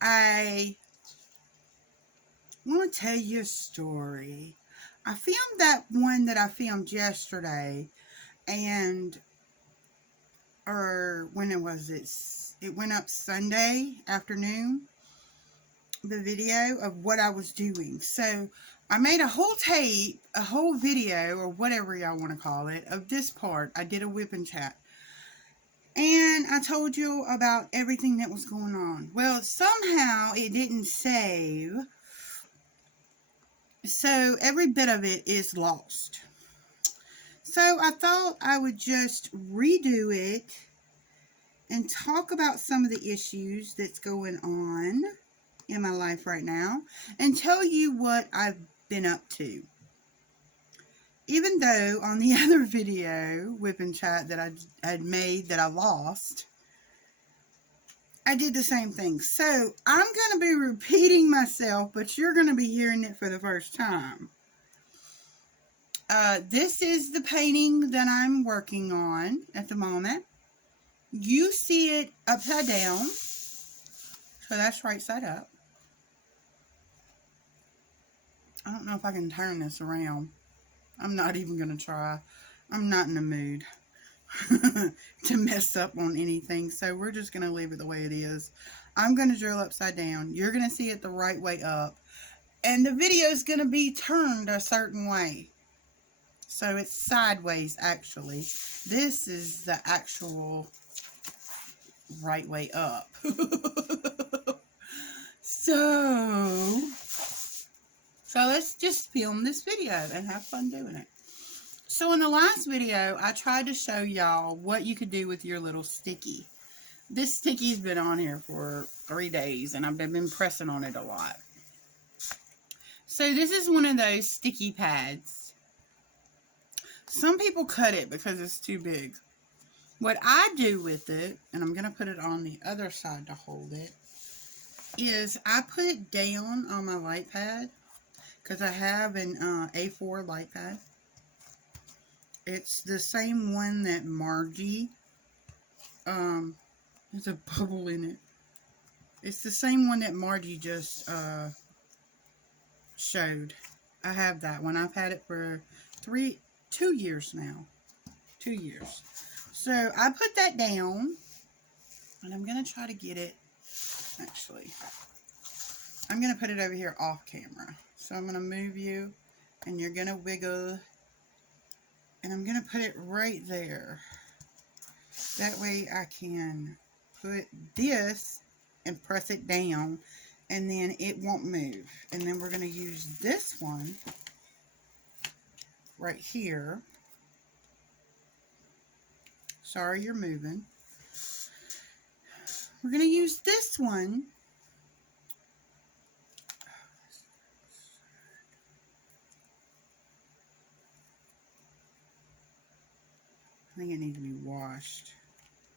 I want to tell you a story. I filmed that one that I filmed yesterday, and or when it was it went up Sunday afternoon, the video of what I was doing. So I made a whole tape, a whole video, or whatever y'all want to call it, of this part. I did a whip and chat. And I told you about everything that was going on. Well, somehow it didn't save. So every bit of it is lost. So I thought I would just redo it and talk about some of the issues that's going on in my life right now and tell you what I've been up to. Even though on the other video, Whip and Chat, that I had made that I lost, I did the same thing. So I'm going to be repeating myself, but you're going to be hearing it for the first time. This is the painting that I'm working on at the moment. You see it upside down. So that's right side up. I don't know if I can turn this around. I'm not even going to try. I'm not in the mood to mess up on anything. So we're just going to leave it the way it is. I'm going to drill upside down. You're going to see it the right way up. And the video is going to be turned a certain way. So it's sideways, actually. This is the actual right way up. So let's just film this video and have fun doing it. So in the last video, I tried to show y'all what you could do with your little sticky. This sticky's been on here for 3 days, and I've been pressing on it a lot. So this is one of those sticky pads. Some people cut it because it's too big. What I do with it, and I'm going to put it on the other side to hold it, is I put it down on my light pad because I have an A4 light pad. It's the same one that Margie, there's a bubble in it. It's the same one that Margie just showed. I have that one. I've had it for 2 years now. 2 years. So I put that down, and I'm going to try to get it, actually. I'm going to put it over here off camera. So I'm going to move you, and you're going to wiggle, and I'm going to put it right there. That way I can put this and press it down, and then it won't move. And then we're going to use this one right here. Sorry, you're moving. We're going to use this one. I think it needs to be washed.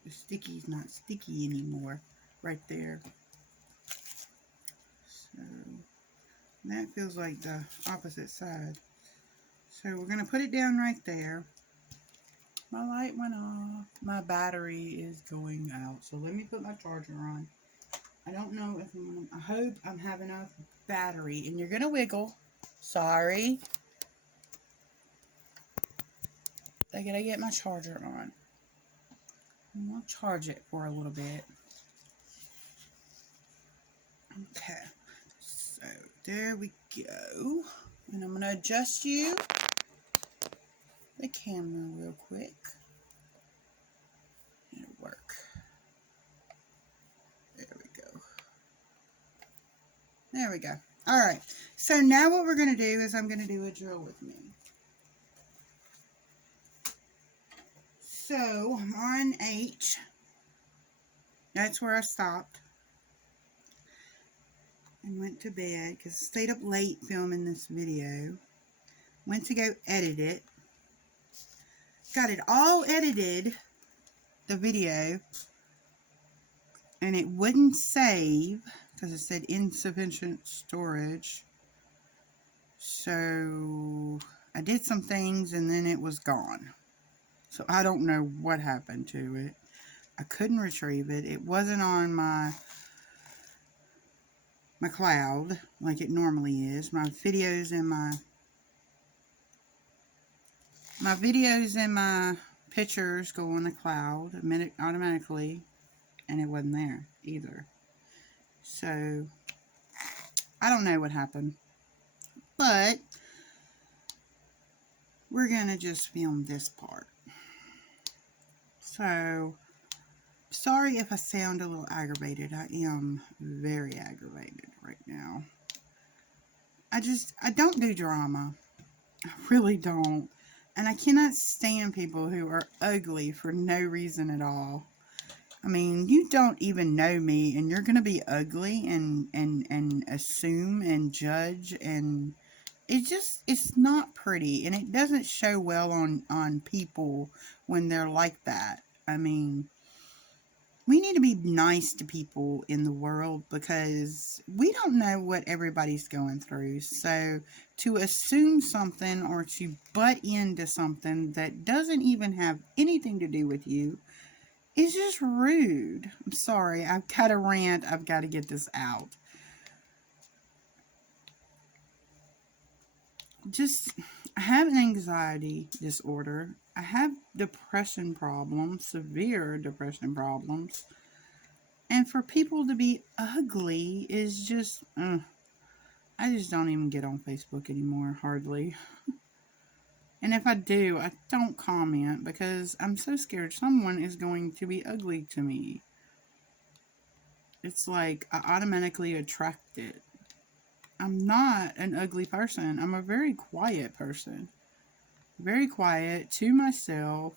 The sticky's not sticky anymore. Right there. So that feels like the opposite side. So we're going to put it down right there. My light went off. My battery is going out. So let me put my charger on. I don't know if I'm going to... I hope I'm having enough battery. And you're going to wiggle. Sorry. I gotta get my charger on. And I'll charge it for a little bit. Okay. So there we go. And I'm going to adjust you the camera real quick. It'll work. There we go. There we go. Alright. So now what we're going to do is I'm going to do a drill with me. So I'm on H. That's where I stopped. And went to bed because I stayed up late filming this video. Went to go edit it. Got it all edited, the video, and it wouldn't save because it said insufficient storage. So I did some things and then it was gone. So I don't know what happened to it. I couldn't retrieve it. It wasn't on my my cloud like it normally is. My videos and my pictures go on the cloud automatically, and it wasn't there either. So I don't know what happened, but we're gonna just film this part. So sorry if I sound a little aggravated. I am very aggravated right now. I don't do drama. I really don't. And I cannot stand people who are ugly for no reason at all. I mean, you don't even know me and you're going to be ugly and assume and judge, and it's not pretty, and it doesn't show well on people when they're like that. I mean, we need to be nice to people in the world because we don't know what everybody's going through. So to assume something or to butt into something that doesn't even have anything to do with you is just rude. I'm sorry. I've got a rant. I've got to get this out. I have an anxiety disorder. I have depression problems, severe depression problems. And for people to be ugly is just, I just don't even get on Facebook anymore, hardly. And if I do, I don't comment because I'm so scared someone is going to be ugly to me. It's like I automatically attract it. I'm not an ugly person. I'm a very quiet person. Very quiet, to myself.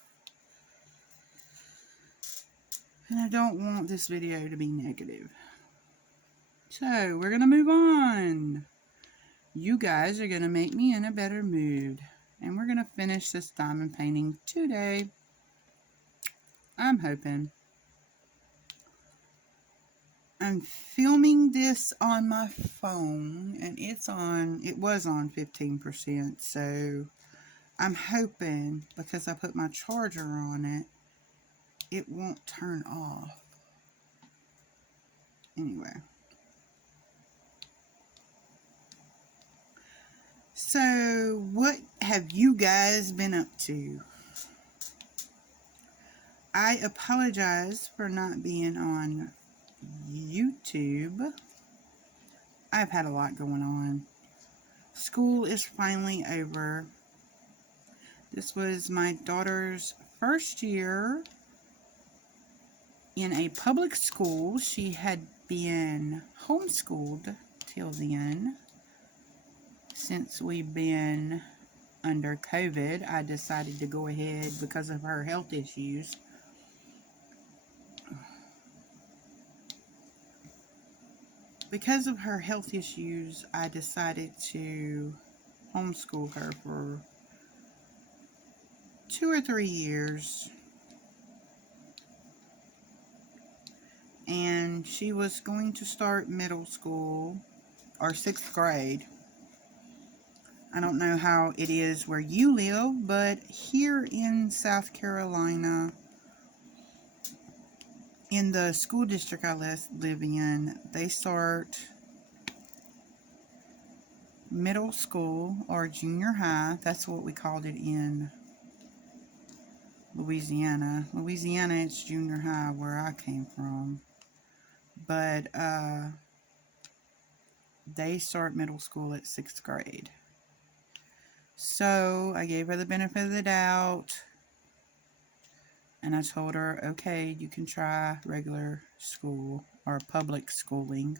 And I don't want this video to be negative. So, we're going to move on. You guys are going to make me in a better mood. And we're going to finish this diamond painting today. I'm hoping. I'm filming this on my phone, and it was on 15%, so I'm hoping, because I put my charger on it, it won't turn off. Anyway. So, what have you guys been up to? I apologize for not being on YouTube. I've had a lot going on. School is finally over. This was my daughter's first year in a public school. She had been homeschooled till then. Since we've been under COVID, I decided to go ahead because of her health issues. Because of her health issues, I decided to homeschool her for 2 or 3 years. And she was going to start middle school, or 6th grade. I don't know how it is where you live, but here in South Carolina, in the school district I live in, they start middle school or junior high. That's what we called it in Louisiana. Louisiana, it's junior high where I came from. But they start middle school at 6th grade. So I gave her the benefit of the doubt. And I told her, okay, you can try regular school or public schooling.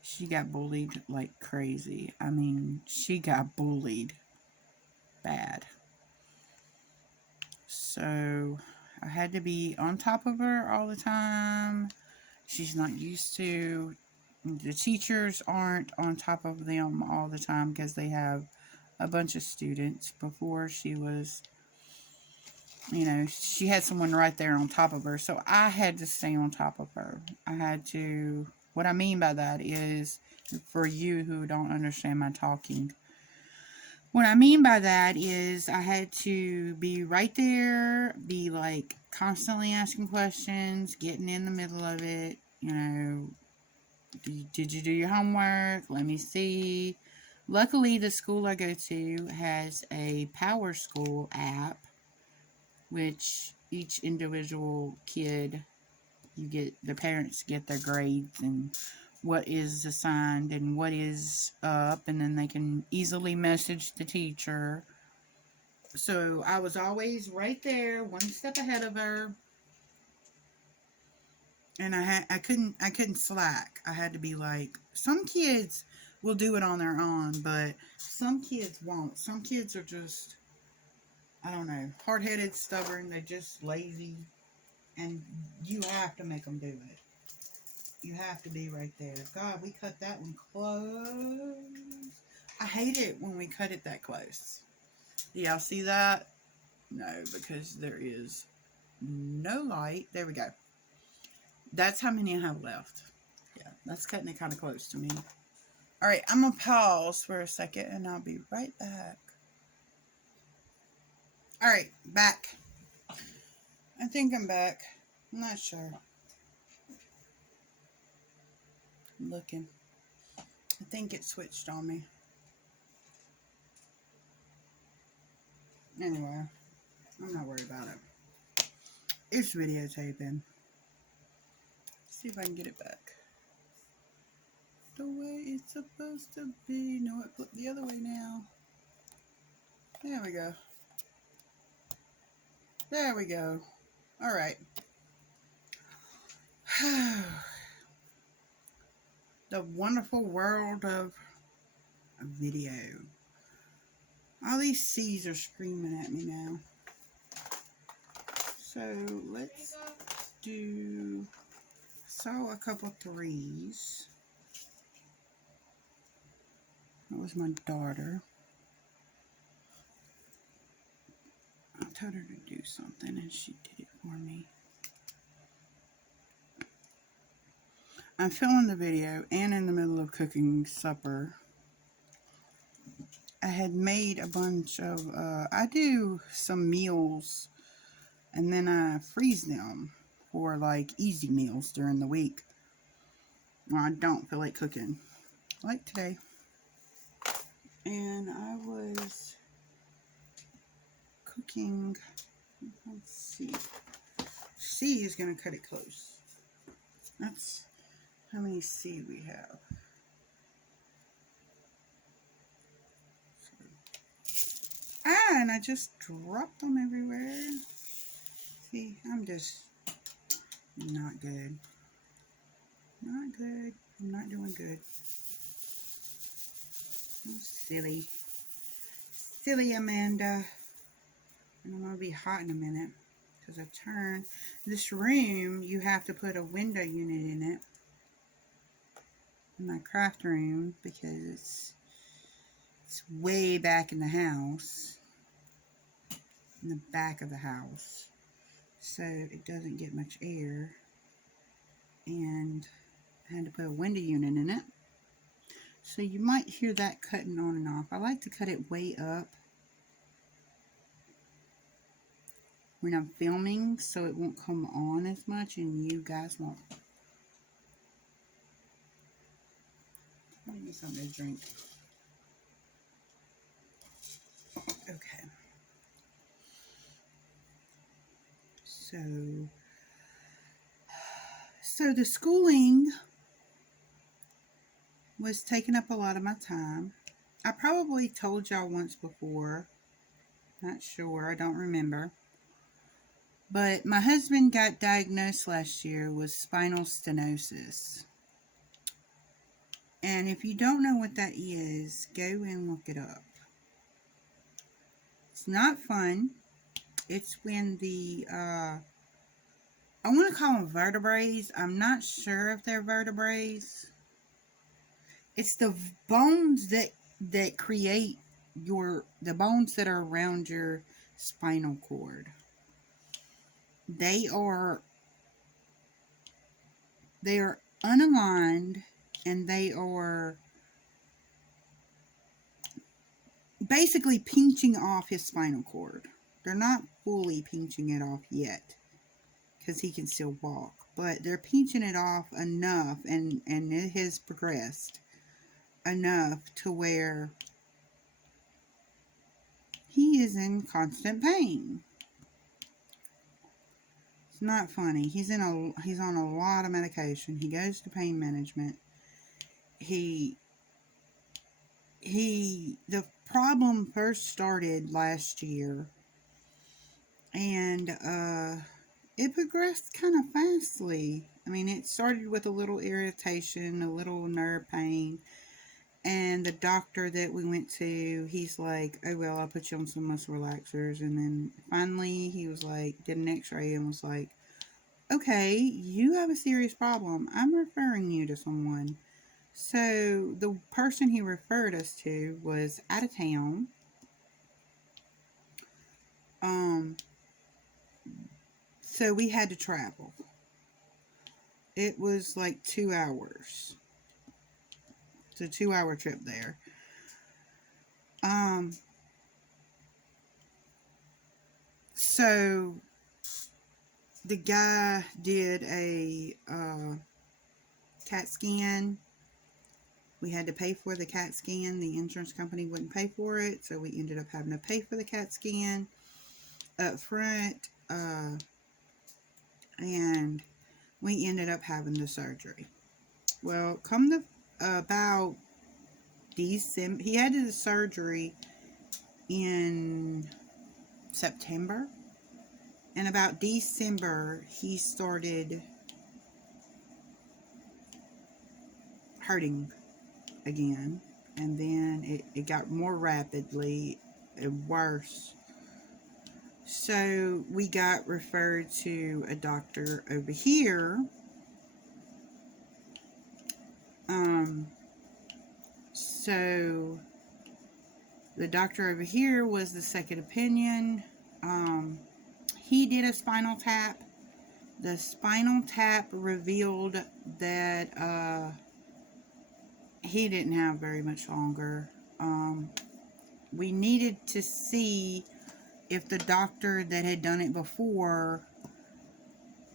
She got bullied like crazy. I mean, she got bullied bad. So I had to be on top of her all the time. She's not used to, the teachers aren't on top of them all the time because they have a bunch of students. Before she was, you know, she had someone right there on top of her. So I had to stay on top of her. I had to, what I mean by that is, for you who don't understand my talking, what I mean by that is I had to be right there, be like constantly asking questions, getting in the middle of it, You know, did you do your homework? Let me see. Luckily, the school I go to has a Power School app, which each individual kid, the parents get their grades and what is assigned and what is up, and then they can easily message the teacher. So I was always right there, one step ahead of her, and I couldn't slack. I had to be like, some kids will do it on their own, but some kids won't. Some kids are just, I don't know, hard-headed, stubborn. They're just lazy, and you have to make them do it. You have to be right there. God, we cut that one close. I hate it when we cut it that close. Do y'all see that? No, because there is no light. There we go. That's how many I have left. Yeah, that's cutting it kind of close to me. All right, I'm going to pause for a second, and I'll be right back. All right, back. I think I'm back. I'm not sure. I'm looking. I think it switched on me. Anyway, I'm not worried about it. It's videotaping. See if I can get it back the way it's supposed to be. No, it flipped the other way now. There we go. There we go. All right. The wonderful world of video. All these C's are screaming at me now. So let's do, saw a couple threes. That was my daughter. I told her to do something and she did it for me. I'm filming the video and in the middle of cooking supper. I had made a bunch of, I do some meals and then I freeze them for like easy meals during the week when I don't feel like cooking, like today. And I was cooking, let's see, C is going to cut it close. That's how many C we have. And I just dropped them everywhere. See, I'm just not good. Not good. I'm not doing good. Oh, silly. Silly Amanda. And I'm going to be hot in a minute. Because I turned. This room, you have to put a window unit in it. In my craft room. Because it's way back in the house. In the back of the house. So it doesn't get much air. And I had to put a window unit in it. So you might hear that cutting on and off. I like to cut it way up when I'm filming so it won't come on as much and you guys won't. Let me get something to drink. Okay. So the schooling was taking up a lot of my time. I probably told y'all once before. Not sure. I don't remember. But my husband got diagnosed last year with spinal stenosis. And if you don't know what that is, go and look it up. It's not fun. It's when the, I want to call them vertebrae. I'm not sure if they're vertebrae. It's the bones that create the bones that are around your spinal cord. They are unaligned and they are basically pinching off his spinal cord. They're not fully pinching it off yet. because he can still walk. But they're pinching it off enough, and it has progressed enough to where he is in constant pain. It's not funny. He's on a lot of medication. He goes to pain management. The problem first started last year, and it progressed kind of fastly. I mean, it started with a little irritation, a little nerve pain, and the doctor that we went to, he's like, oh, well, I'll put you on some muscle relaxers. And then finally he was like, did an x-ray and was like, okay, you have a serious problem. I'm referring you to someone. So the person he referred us to was out of town. So we had to travel. It was like 2 hours. It's a 2-hour trip there. So the guy did a CAT scan. We had to pay for the CAT scan. The insurance company wouldn't pay for it, so we ended up having to pay for the CAT scan up front, and we ended up having the surgery. Well, about December, he had the surgery in September, and about December he started hurting again, and then it got more rapidly and worse. So we got referred to a doctor over here. So the doctor over here was the second opinion. He did a spinal tap. The spinal tap revealed that he didn't have very much longer. We needed to see if the doctor that had done it before,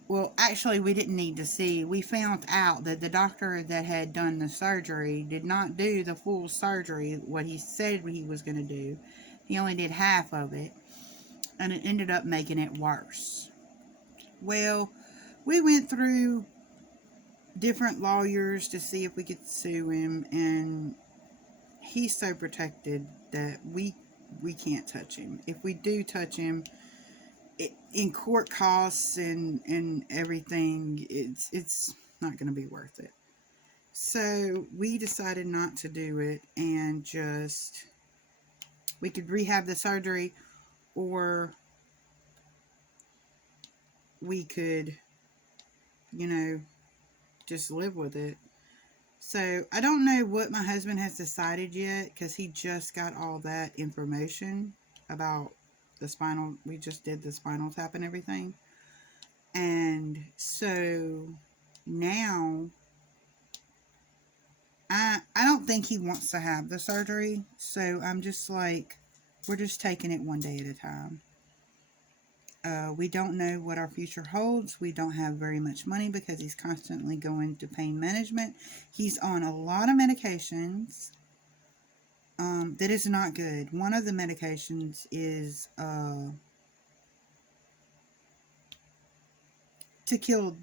well, actually, we didn't need to see. We found out that the doctor that had done the surgery did not do the full surgery, what he said he was going to do. He only did half of it, and it ended up making it worse. Well, we went through different lawyers to see if we could sue him, and he's so protected that we can't touch him. If we do touch him, in court costs and everything, it's not going to be worth it. So we decided not to do it, and just, we could rehab the surgery, or we could, just live with it. So I don't know what my husband has decided yet, because he just got all that information about the spinal. We just did the spinal tap and everything. And so now I don't think he wants to have the surgery. So I'm just like, we're just taking it one day at a time. We don't know what our future holds. We don't have very much money because he's constantly going to pain management. He's on a lot of medications that is not good. One of the medications is to kill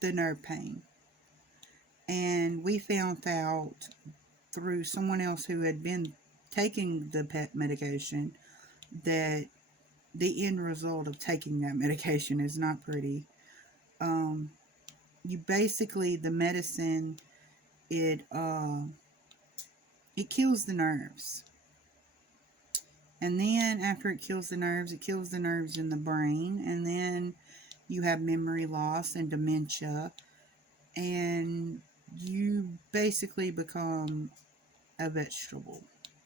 the nerve pain. And we found out through someone else who had been taking the pet medication that the end result of taking that medication is not pretty. You basically, the medicine, it kills the nerves. And then after it kills the nerves in the brain, and then you have memory loss and dementia, and you basically become a vegetable,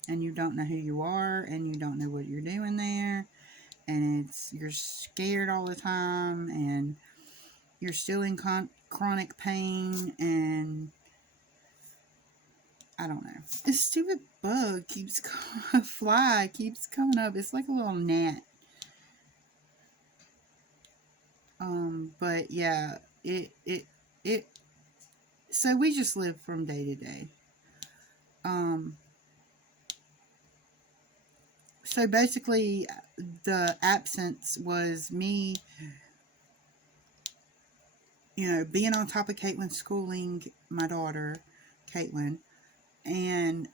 and you don't know who you are, and you don't know what you're doing there, and you're scared all the time, and you're still in chronic pain, and I don't know. This stupid bug keeps fly keeps coming up. It's like a little gnat. But yeah, it, so we just live from day to day. Um, so basically, the absence was me, being on top of Caitlin, schooling my daughter, Caitlin, and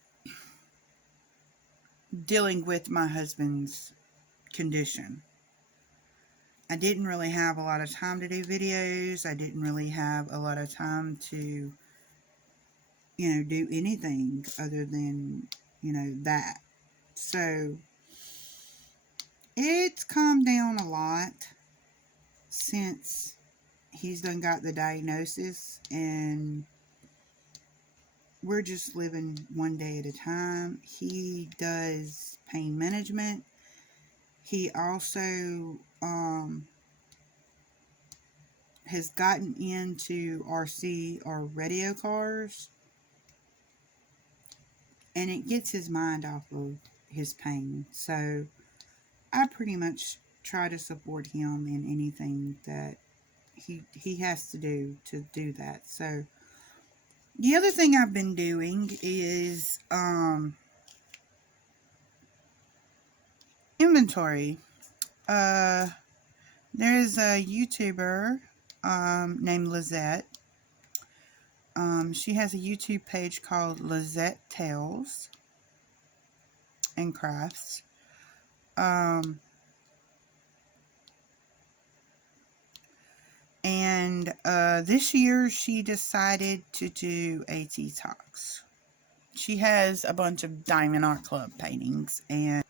dealing with my husband's condition. I didn't really have a lot of time to do videos. I didn't really have a lot of time to, do anything other than, that. So it's calmed down a lot since he's done got the diagnosis, and we're just living one day at a time. He does pain management. He also has gotten into RC or radio cars, and it gets his mind off of his pain. So I pretty much try to support him in anything that he has to do that. So the other thing I've been doing is inventory. Uh, there's a YouTuber named Lizette. She has a YouTube page called Lizette Tales and Crafts. And this year she decided to do a detox. She has a bunch of Diamond Art Club paintings, and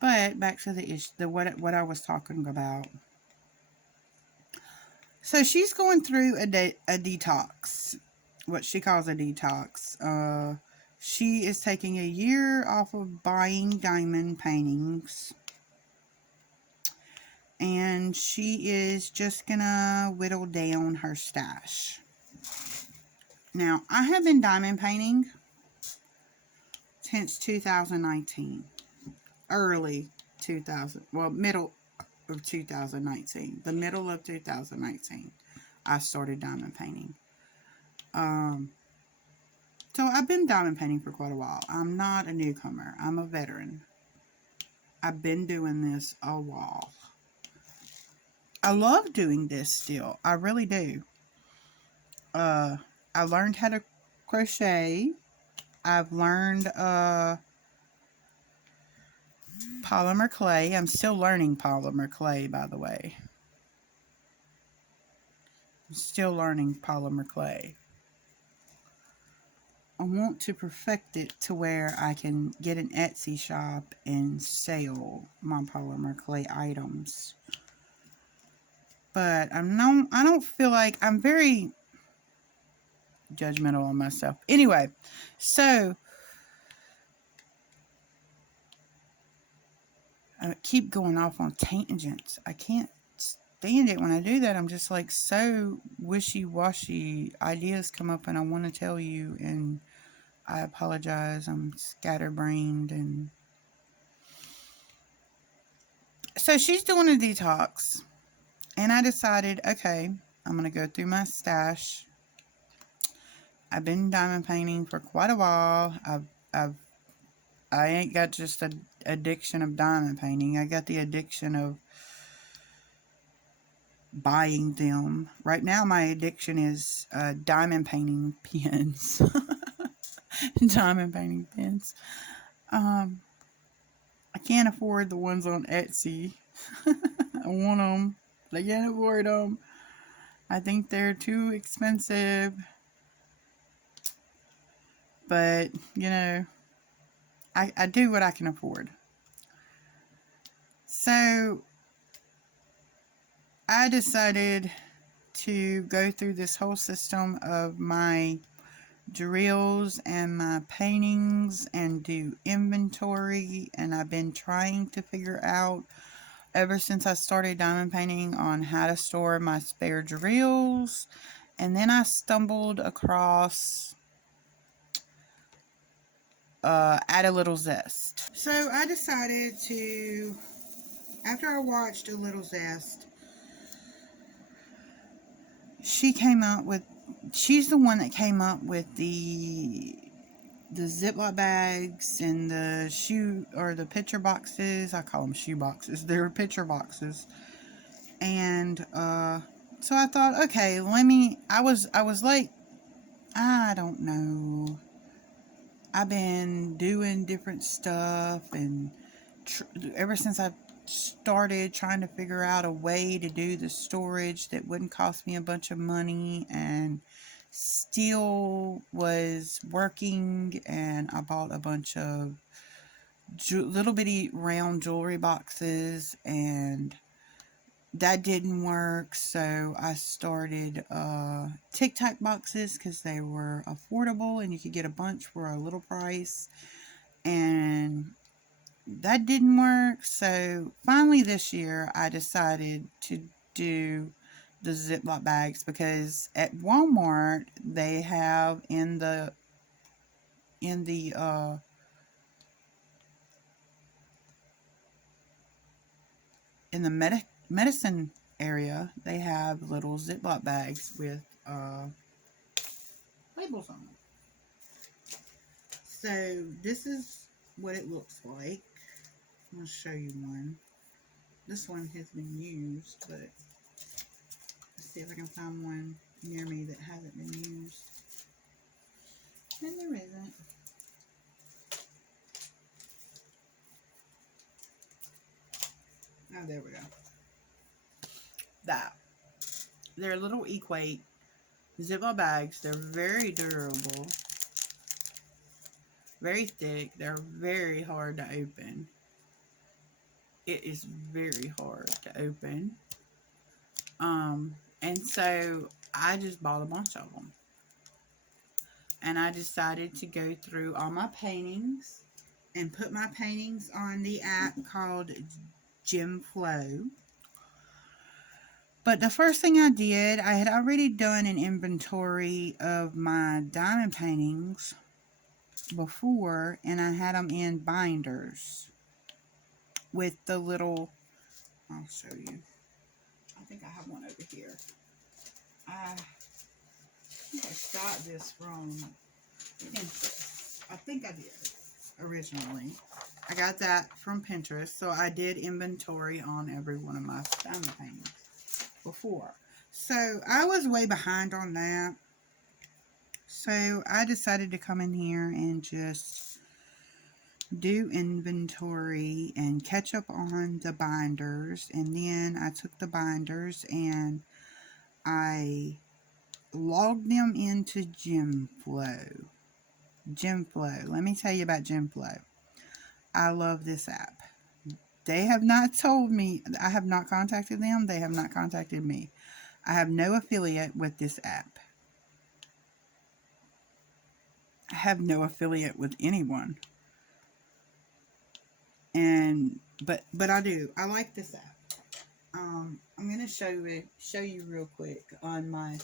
but back to the issue, what I was talking about. So she's going through a detox, what she calls a detox. She is taking a year off of buying diamond paintings, and she is just gonna whittle down her stash. Now, I have been diamond painting since 2019, early 2000, well, middle of 2019, the middle of 2019, I started diamond painting. So I've been diamond painting for quite a while. I'm not a newcomer. I'm a veteran. I've been doing this a while. I love doing this still. I really do. I learned how to crochet. I've learned polymer clay. I'm still learning polymer clay, by the way. I'm still learning polymer clay. I want to perfect it to where I can get an Etsy shop and sell my polymer clay items. But I don't feel like, I'm very judgmental on myself. Anyway, so I keep going off on tangents. I can't stand it when I do that. I'm just like so wishy-washy. Ideas come up and I want to tell you, and I apologize. I'm scatterbrained. And so she's doing a detox, and I decided, okay, I'm going to go through my stash. I've been diamond painting for quite a while. I ain't got just an addiction of diamond painting. I got the addiction of buying them. Right now, my addiction is diamond painting pens. Diamond painting pens. I can't afford the ones on Etsy. I want them, but I can't afford them. I think they're too expensive. But, I do what I can afford. So, I decided to go through this whole system of my drills and my paintings and do inventory, and I've been trying to figure out ever since I started diamond painting on how to store my spare drills. And then I stumbled across add a little zest. So I decided to, after I watched A Little Zest, she's the one that came up with the Ziploc bags and the picture boxes. I call them shoe boxes. They're picture boxes. And so I thought, okay, I was like, I don't know. I've been doing different stuff, and ever since I started trying to figure out a way to do the storage that wouldn't cost me a bunch of money and still was working, and I bought a bunch of little bitty round jewelry boxes, and that didn't work. So I started Tic Tac boxes because they were affordable and you could get a bunch for a little price, and that didn't work. So finally this year I decided to do the Ziploc bags, because at Walmart they have in the medicine area, they have little Ziploc bags with labels on them. So this is what it looks like. I'll show you one. This one has been used, but let's see if I can find one near me that hasn't been used. And there isn't. Oh, there we go. That. They're little Equate Ziploc bags. They're very durable, very thick. They're very hard to open. It is very hard to open. And so I just bought a bunch of them. And I decided to go through all my paintings and put my paintings on the app called GemFlow. But the first thing I did, I had already done an inventory of my diamond paintings before, and I had them in binders with the little, I'll show you. I think I have one over here. I think I got this from Pinterest. I think I did originally. I got that from Pinterest, so I did inventory on every one of my diamond paintings before. So I was way behind on that. So I decided to come in here and just do inventory and catch up on the binders. And then I took the binders and I logged them into GemFlow. GemFlow. Let me tell you about GemFlow. I love this app. They have not told me, I have not contacted them. They have not contacted me. I have no affiliate with this app. I have no affiliate with anyone. But I do. I like this app. I'm gonna show you real quick on my